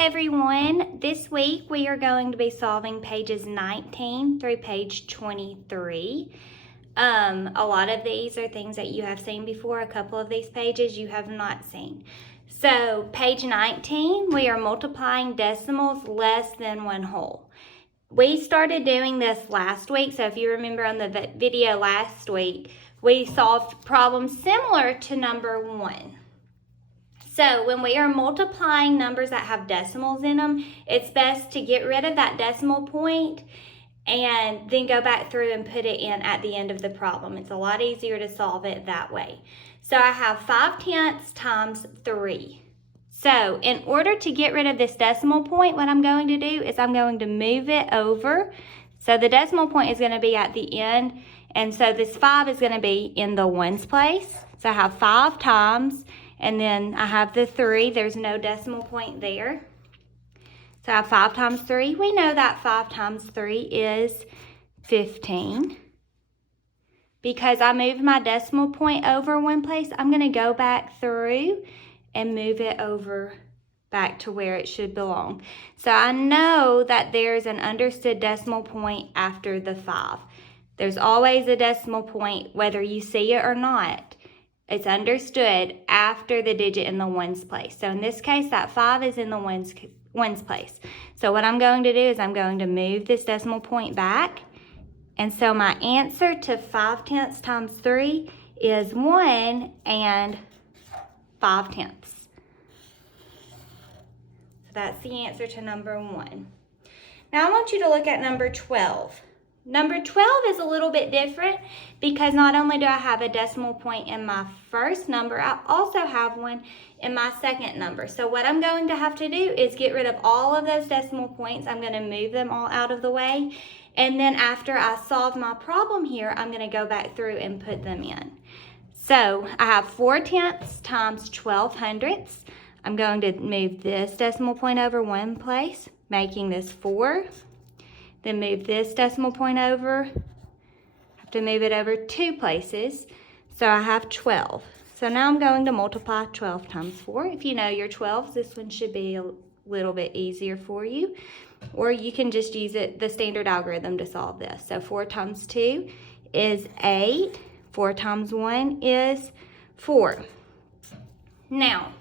everyone. This week we are going to be solving pages 19 through page 23. A lot of these are things that you have seen before. A couple of these pages you have not seen. So page 19, we are multiplying decimals less than one whole. We started doing this last week, so if you remember on the video last week, we solved problems similar to number 1. So when we are multiplying numbers that have decimals in them, it's best to get rid of that decimal point and then go back through and put it in at the end of the problem. It's a lot easier to solve it that way. So I have 5/10 times 3. So in order to get rid of this decimal point, what I'm going to do is I'm going to move it over. So the decimal point is going to be at the end, and so this 5 is going to be in the ones place. So I have 5 times, and then I have the 3. There's no decimal point there. So I have 5 times 3. We know that 5 times 3 is 15. Because I moved my decimal point over one place, I'm going to go back through and move it over back to where it should belong. So I know that there's an understood decimal point after the 5. There's always a decimal point, whether you see it or not. It's understood after the digit in the ones place. So in this case, that 5 is in the ones place. So what I'm going to do is I'm going to move this decimal point back. And so my answer to 5/10 times 3 is 1 and 5/10. So that's the answer to number 1. Now I want you to look at number 12. Number 12 is a little bit different because not only do I have a decimal point in my first number, I also have one in my second number. So what I'm going to have to do is get rid of all of those decimal points. I'm going to move them all out of the way. And then after I solve my problem here, I'm going to go back through and put them in. So I have 4/10 times 12/100. I'm going to move this decimal point over one place, making this 4. Then move this decimal point over. I have to move it over 2 places. So I have 12. So now I'm going to multiply 12 times 4. If you know your 12s, this one should be a little bit easier for you. Or you can just use the standard algorithm to solve this. So 4 times 2 is 8. 4 times 1 is 4. Now,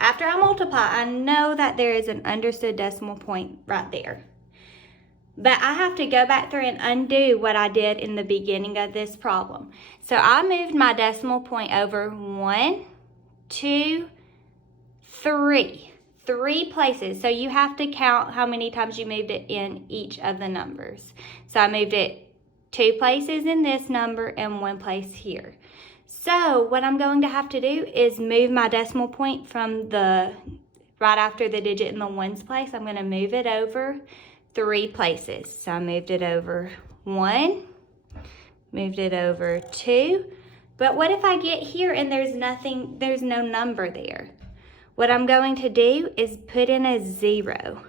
after I multiply, I know that there is an understood decimal point right there. But I have to go back through and undo what I did in the beginning of this problem. So I moved my decimal point over 1, 2, 3. 3 places. So you have to count how many times you moved it in each of the numbers. So I moved it 2 places in this number and 1 place here. So what I'm going to have to do is move my decimal point from right after the digit in the ones place. I'm going to move it over 3 places. So I moved it over 1, moved it over 2. But what if I get here and there's no number there? What I'm going to do is put in a 0.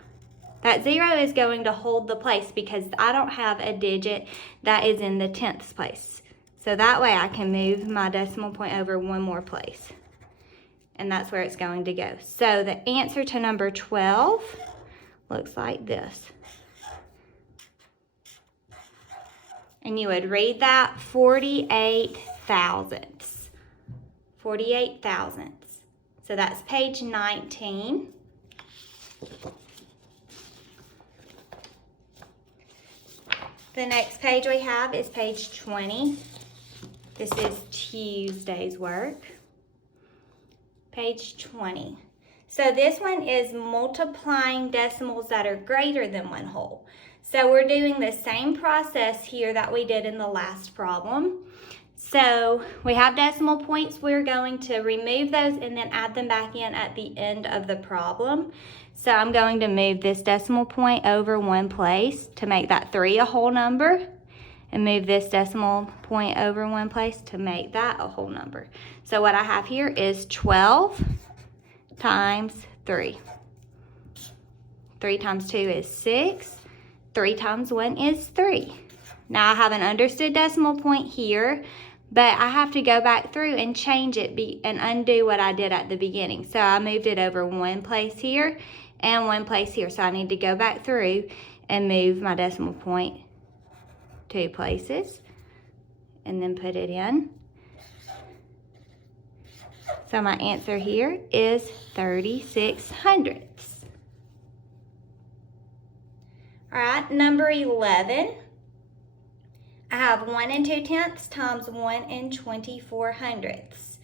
That 0 is going to hold the place because I don't have a digit that is in the 10th place. So that way I can move my decimal point over one more place. And that's where it's going to go. So the answer to number 12 looks like this. And you would read that 48 thousandths. 48 thousandths. So that's page 19. The next page we have is page 20. This is Tuesday's work. Page 20. So this one is multiplying decimals that are greater than one whole. So we're doing the same process here that we did in the last problem. So we have decimal points. We're going to remove those and then add them back in at the end of the problem. So I'm going to move this decimal point over one place to make that 3 a whole number, and move this decimal point over one place to make that a whole number. So what I have here is 12 times 3. 3 times 2 is 6. 3 times 1 is 3. Now I have an understood decimal point here, but I have to go back through and change it and undo what I did at the beginning. So I moved it over one place here, and 1 place here. So I need to go back through and move my decimal point 2 places and then put it in. So my answer here is 36 hundredths. All right, number 11. I have 1 2/10 times 1 24 hundredths.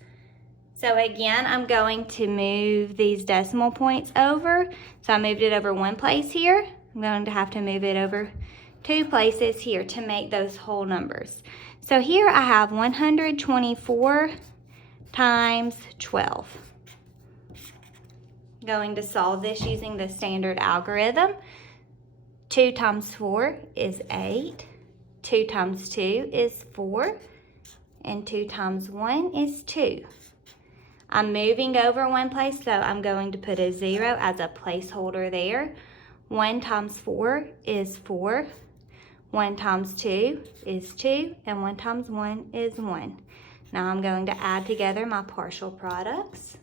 So again, I'm going to move these decimal points over. So I moved it over 1 place here. I'm going to have to move it over 2 places here to make those whole numbers. So here I have 124 times 12. I'm going to solve this using the standard algorithm. 2 times 4 is 8. 2 times 2 is 4. And 2 times 1 is 2. I'm moving over 1 place, so I'm going to put a 0 as a placeholder there. 1 times 4 is 4. 1 times 2 is 2. And 1 times 1 is 1. Now I'm going to add together my partial products.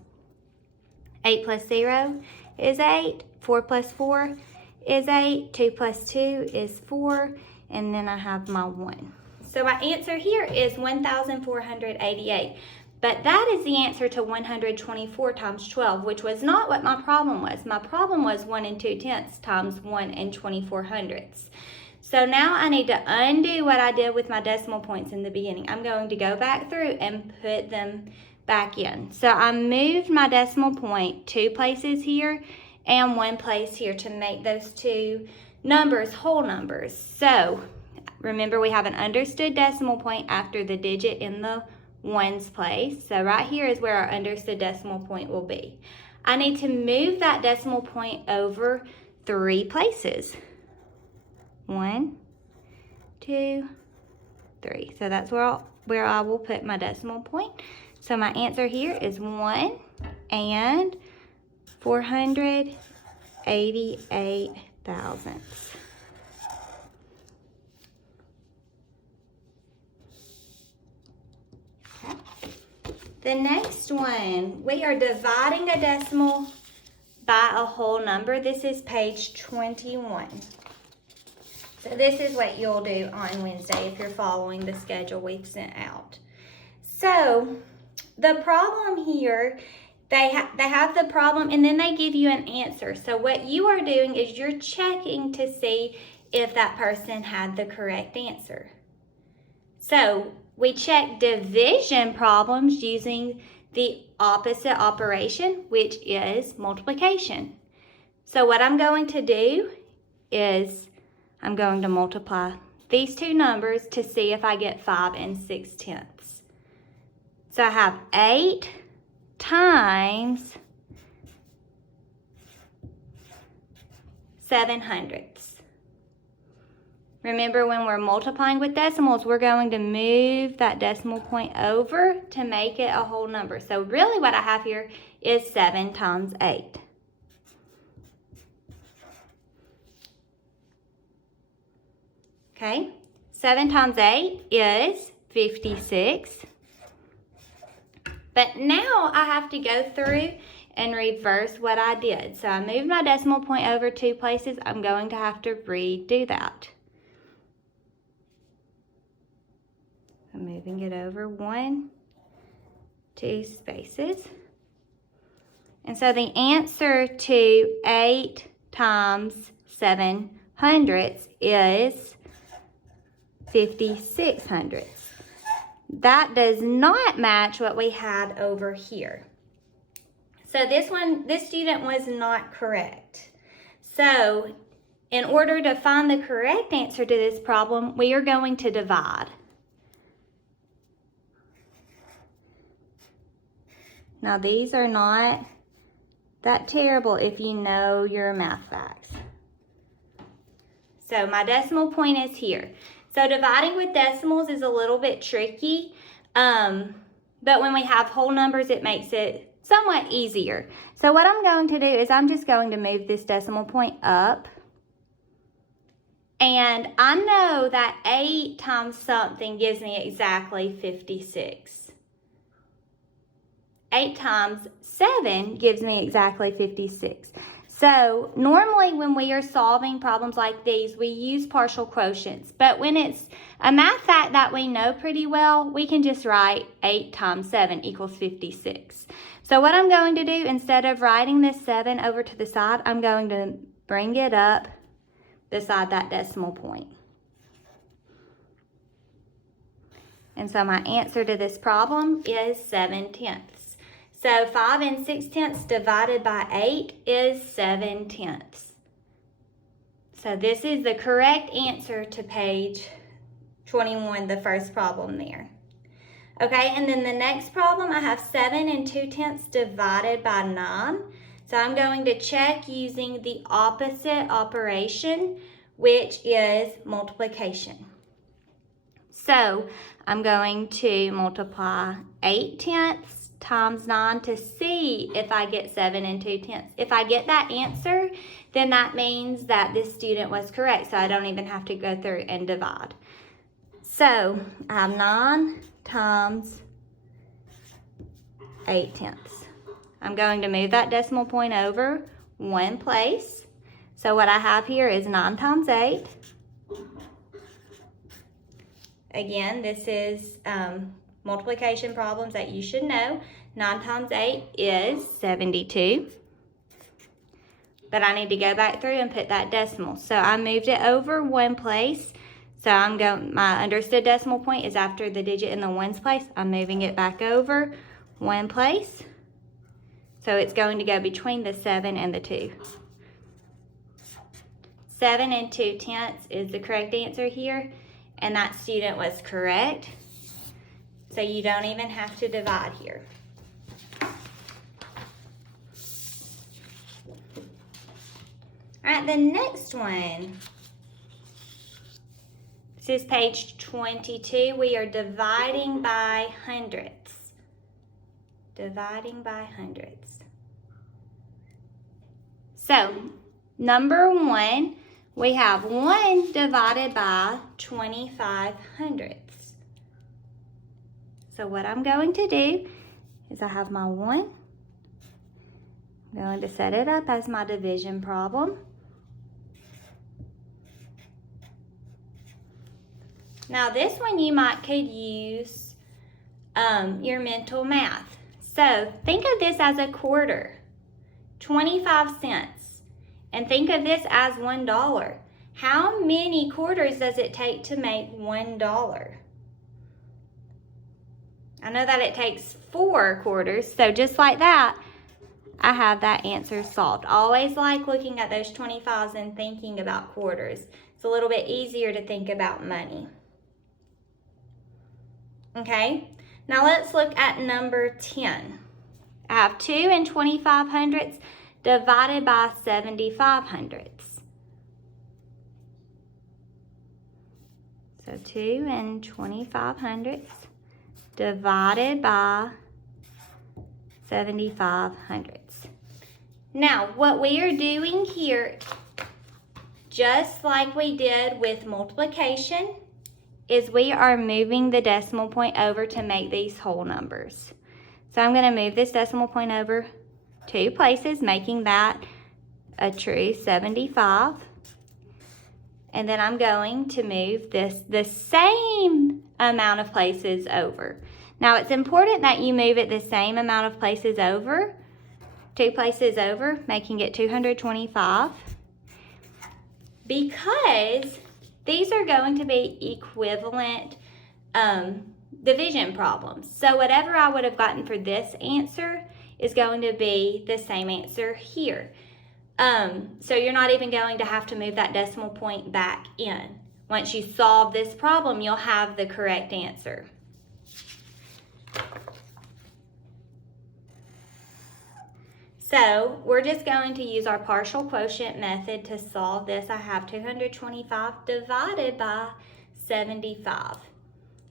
8 plus 0 is 8. 4 plus 4 is 8. 2 plus 2 is 4. And then I have my 1. So my answer here is 1,488. But that is the answer to 124 times 12, which was not what my problem was. My problem was 1 2/10 times 1 24 hundredths. So now I need to undo what I did with my decimal points in the beginning. I'm going to go back through and put them back in. So I moved my decimal point 2 places here and 1 place here to make those 2 numbers whole numbers. So remember, we have an understood decimal point after the digit in the ones place. So right here is where our understood decimal point will be. I need to move that decimal point over 3 places. 1, 2, 3. So that's where I will put my decimal point. So my answer here is 1 and 488 thousandths. Okay. The next one, we are dividing a decimal by a whole number. This is page 21. So this is what you'll do on Wednesday if you're following the schedule we've sent out. So the problem here, they have the problem and then they give you an answer. So what you are doing is you're checking to see if that person had the correct answer. So we check division problems using the opposite operation, which is multiplication. So what I'm going to do is I'm going to multiply these 2 numbers to see if I get 5 6/10. So I have 8 times 7 hundredths. Remember, when we're multiplying with decimals, we're going to move that decimal point over to make it a whole number. So really what I have here is 7 times 8. Okay, 7 times 8 is 56. But now I have to go through and reverse what I did. So I moved my decimal point over 2 places. I'm going to have to redo that. I'm moving it over 1, 2 spaces. And so the answer to 8 times 7 hundredths is 56 hundredths. That does not match what we had over here. So this student was not correct. So in order to find the correct answer to this problem, we are going to divide. Now these are not that terrible if you know your math facts. So my decimal point is here. So dividing with decimals is a little bit tricky, but when we have whole numbers, it makes it somewhat easier. So what I'm going to do is I'm just going to move this decimal point up. And I know that 8 times something gives me exactly 56. 8 times 7 gives me exactly 56. So normally when we are solving problems like these, we use partial quotients. But when it's a math fact that we know pretty well, we can just write 8 times 7 equals 56. So what I'm going to do, instead of writing this 7 over to the side, I'm going to bring it up beside that decimal point. And so my answer to this problem is 7/10. So 5 6/10 divided by 8 is 7/10. So this is the correct answer to page 21, the first problem there. Okay, and then the next problem, I have 7 2/10 divided by 9. So I'm going to check using the opposite operation, which is multiplication. So I'm going to multiply 8/10 times 9 to see if I get 7 2/10. If I get that answer, then that means that this student was correct, so I don't even have to go through and divide. So I have 9 times 8/10. I'm going to move that decimal point over one place. So what I have here is 9 times 8. Again, this is multiplication problems that you should know. 9 times 8 is 72. But I need to go back through and put that decimal. So I moved it over one place. So my understood decimal point is after the digit in the ones place. I'm moving it back over one place. So it's going to go between the 7 and the 2. 7 2/10 is the correct answer here. And that student was correct. So you don't even have to divide here. All right, the next one. This is page 22. We are dividing by hundredths. Dividing by hundredths. So, number 1. We have 1 divided by 25 hundredths. So what I'm going to do is I have my 1. I'm going to set it up as my division problem. Now this one you could use your mental math. So think of this as a quarter, 25 cents. And think of this as $1. How many quarters does it take to make $1? I know that it takes 4 quarters, so just like that, I have that answer solved. Always like looking at those 25s and thinking about quarters. It's a little bit easier to think about money. Okay, now let's look at number 10. I have 2 25 hundredths divided by 75 hundredths. So 2 25 hundredths divided by 75 hundredths. Now, what we are doing here, just like we did with multiplication, is we are moving the decimal point over to make these whole numbers. So I'm going to move this decimal point over 2 places, making that a true 75. And then I'm going to move this the same amount of places over. Now it's important that you move it the same amount of places over, 2 places over, making it 225, because these are going to be equivalent division problems. So whatever I would have gotten for this answer is going to be the same answer here. So you're not even going to have to move that decimal point back in. Once you solve this problem, you'll have the correct answer. So we're just going to use our partial quotient method to solve this. I have 225 divided by 75.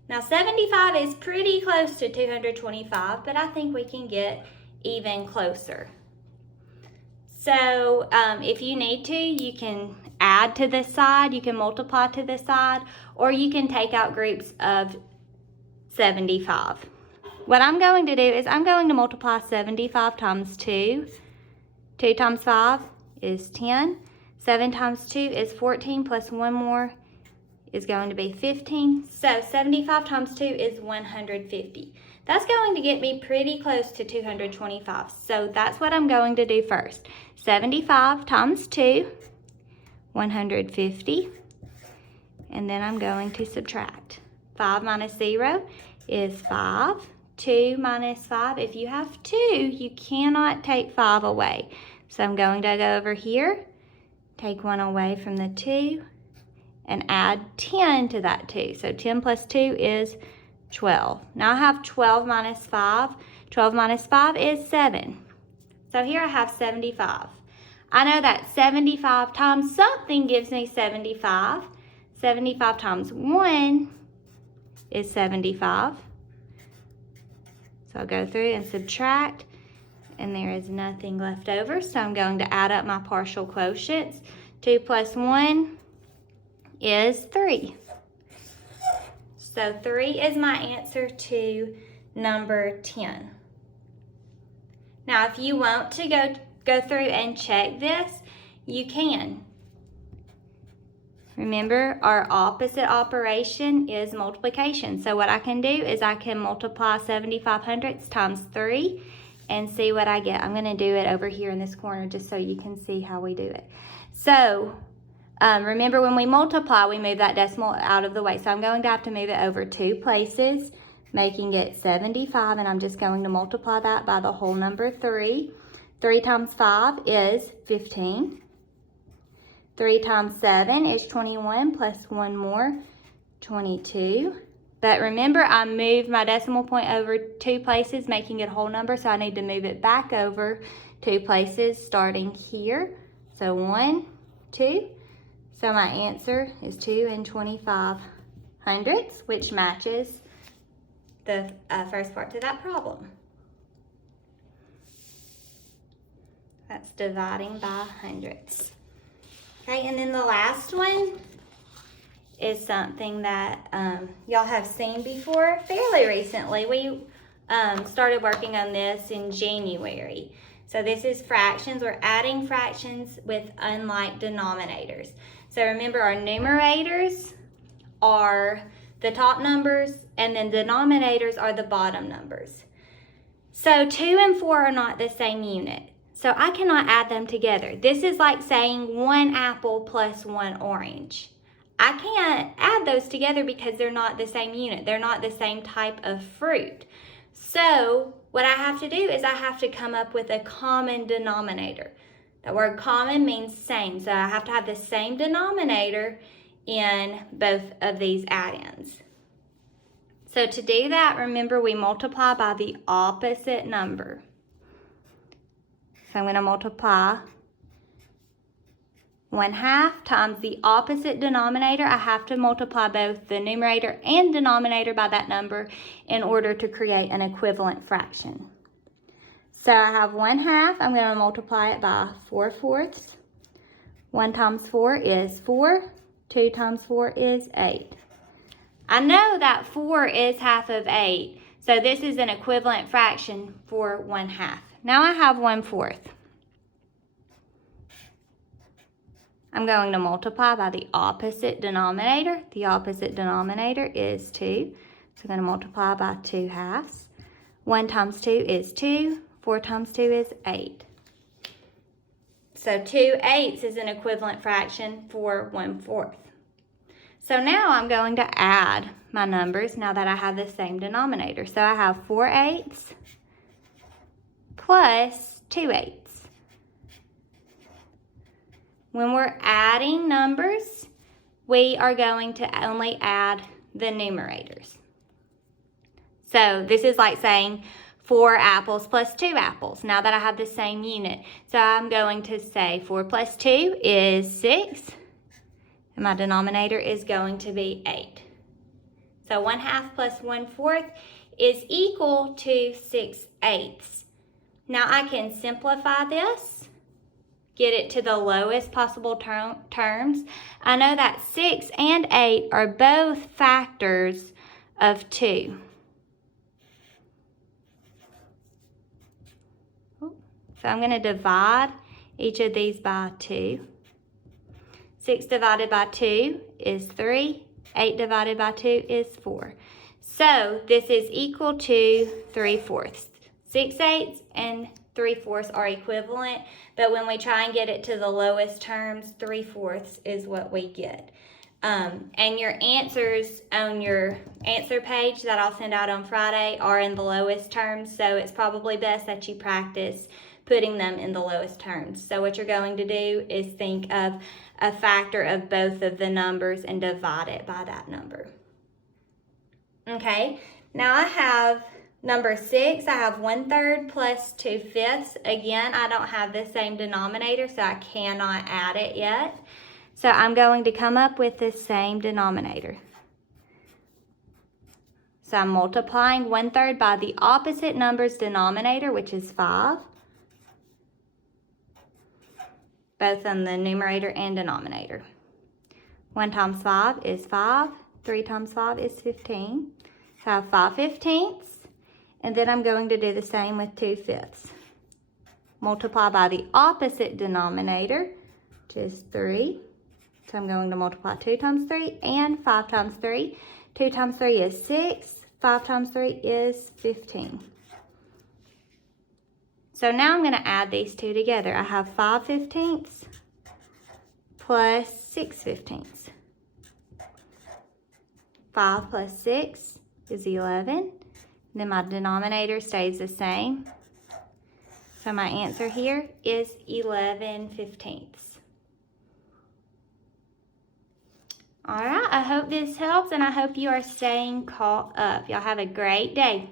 Now 75 is pretty close to 225, but I think we can get even closer. So if you need to, you can add to this side, you can multiply to this side, or you can take out groups of 75. What I'm going to do is I'm going to multiply 75 times 2. 2 times 5 is 10. 7 times 2 is 14, plus 1 more is going to be 15. So 75 times 2 is 150. That's going to get me pretty close to 225. So that's what I'm going to do first. 75 times 2, 150. And then I'm going to subtract. 5 minus 0 is 5. 2 minus 5. If you have 2, you cannot take 5 away. So I'm going to go over here, take 1 away from the 2, and add 10 to that 2. So 10 plus 2 is 12. Now I have 12 minus 5. 12 minus 5 is 7. So here I have 75. I know that 75 times something gives me 75. 75 times 1 is 75. So I'll go through and subtract, and there is nothing left over. So I'm going to add up my partial quotients. 2 plus 1 is 3. So 3 is my answer to number 10. Now, if you want to go through and check this, you can. Remember, our opposite operation is multiplication. So what I can do is I can multiply 75 hundredths times 3 and see what I get. I'm going to do it over here in this corner just so you can see how we do it. So remember, when we multiply, we move that decimal out of the way. So I'm going to have to move it over 2 places, making it 75, and I'm just going to multiply that by the whole number 3. 3 times 5 is 15. 3 times 7 is 21, plus 1 more, 22. But remember, I moved my decimal point over 2 places, making it a whole number, so I need to move it back over 2 places, starting here. So 1, 2. So my answer is 2 25 hundredths, which matches the first part to that problem. That's dividing by hundredths. Okay, and then the last one is something that y'all have seen before fairly recently. We started working on this in January. So this is fractions. We're adding fractions with unlike denominators. So remember, our numerators are the top numbers, and then denominators are the bottom numbers. So 2 and 4 are not the same unit. So I cannot add them together. This is like saying 1 apple plus 1 orange. I can't add those together because they're not the same unit. They're not the same type of fruit. So what I have to do is I have to come up with a common denominator. The word common means same. So I have to have the same denominator in both of these add-ins. So to do that, remember, we multiply by the opposite number. So I'm going to multiply 1/2 times the opposite denominator. I have to multiply both the numerator and denominator by that number in order to create an equivalent fraction. So I have 1/2. I'm going to multiply it by 4/4. 1 times 4 is 4. 2 times 4 is 8. I know that 4 is half of 8. So this is an equivalent fraction for 1/2. Now I have 1/4. I'm going to multiply by the opposite denominator. The opposite denominator is 2. So I'm going to multiply by 2/2. 1 times 2 is 2. 4 times 2 is 8. So 2/8 is an equivalent fraction for 1/4. So now I'm going to add my numbers now that I have the same denominator. So I have 4/8 plus 2/8. When we're adding numbers, we are going to only add the numerators. So this is like saying 4 apples plus 2 apples, now that I have the same unit. So I'm going to say 4 plus 2 is 6, and my denominator is going to be 8. So 1/2 plus 1/4 is equal to 6/8. Now I can simplify this, get it to the lowest possible terms. I know that 6 and 8 are both factors of 2. So I'm going to divide each of these by 2. 6 divided by 2 is 3. 8 divided by 2 is 4. So this is equal to 3/4. 6/8 and 3/4 are equivalent, but when we try and get it to the lowest terms, 3/4 is what we get. And your answers on your answer page that I'll send out on Friday are in the lowest terms, so it's probably best that you practice putting them in the lowest terms. So what you're going to do is think of a factor of both of the numbers and divide it by that number. Okay, now I have number 6, I have 1/3 plus 2/5. Again, I don't have the same denominator, so I cannot add it yet. So I'm going to come up with the same denominator. So I'm multiplying 1/3 by the opposite number's denominator, which is 5. Both on the numerator and denominator. 1 times 5 is 5. 3 times 5 is 15. So I have 5/15. And then I'm going to do the same with 2/5. Multiply by the opposite denominator, which is 3. So I'm going to multiply 2 times 3 and 5 times 3. 2 times 3 is 6. 5 times 3 is 15. So now I'm going to add these two together. I have 5/15 plus 6/15. 5 plus 6 is 11. Then my denominator stays the same. So my answer here is 11/15. All right, I hope this helps, and I hope you are staying caught up. Y'all have a great day.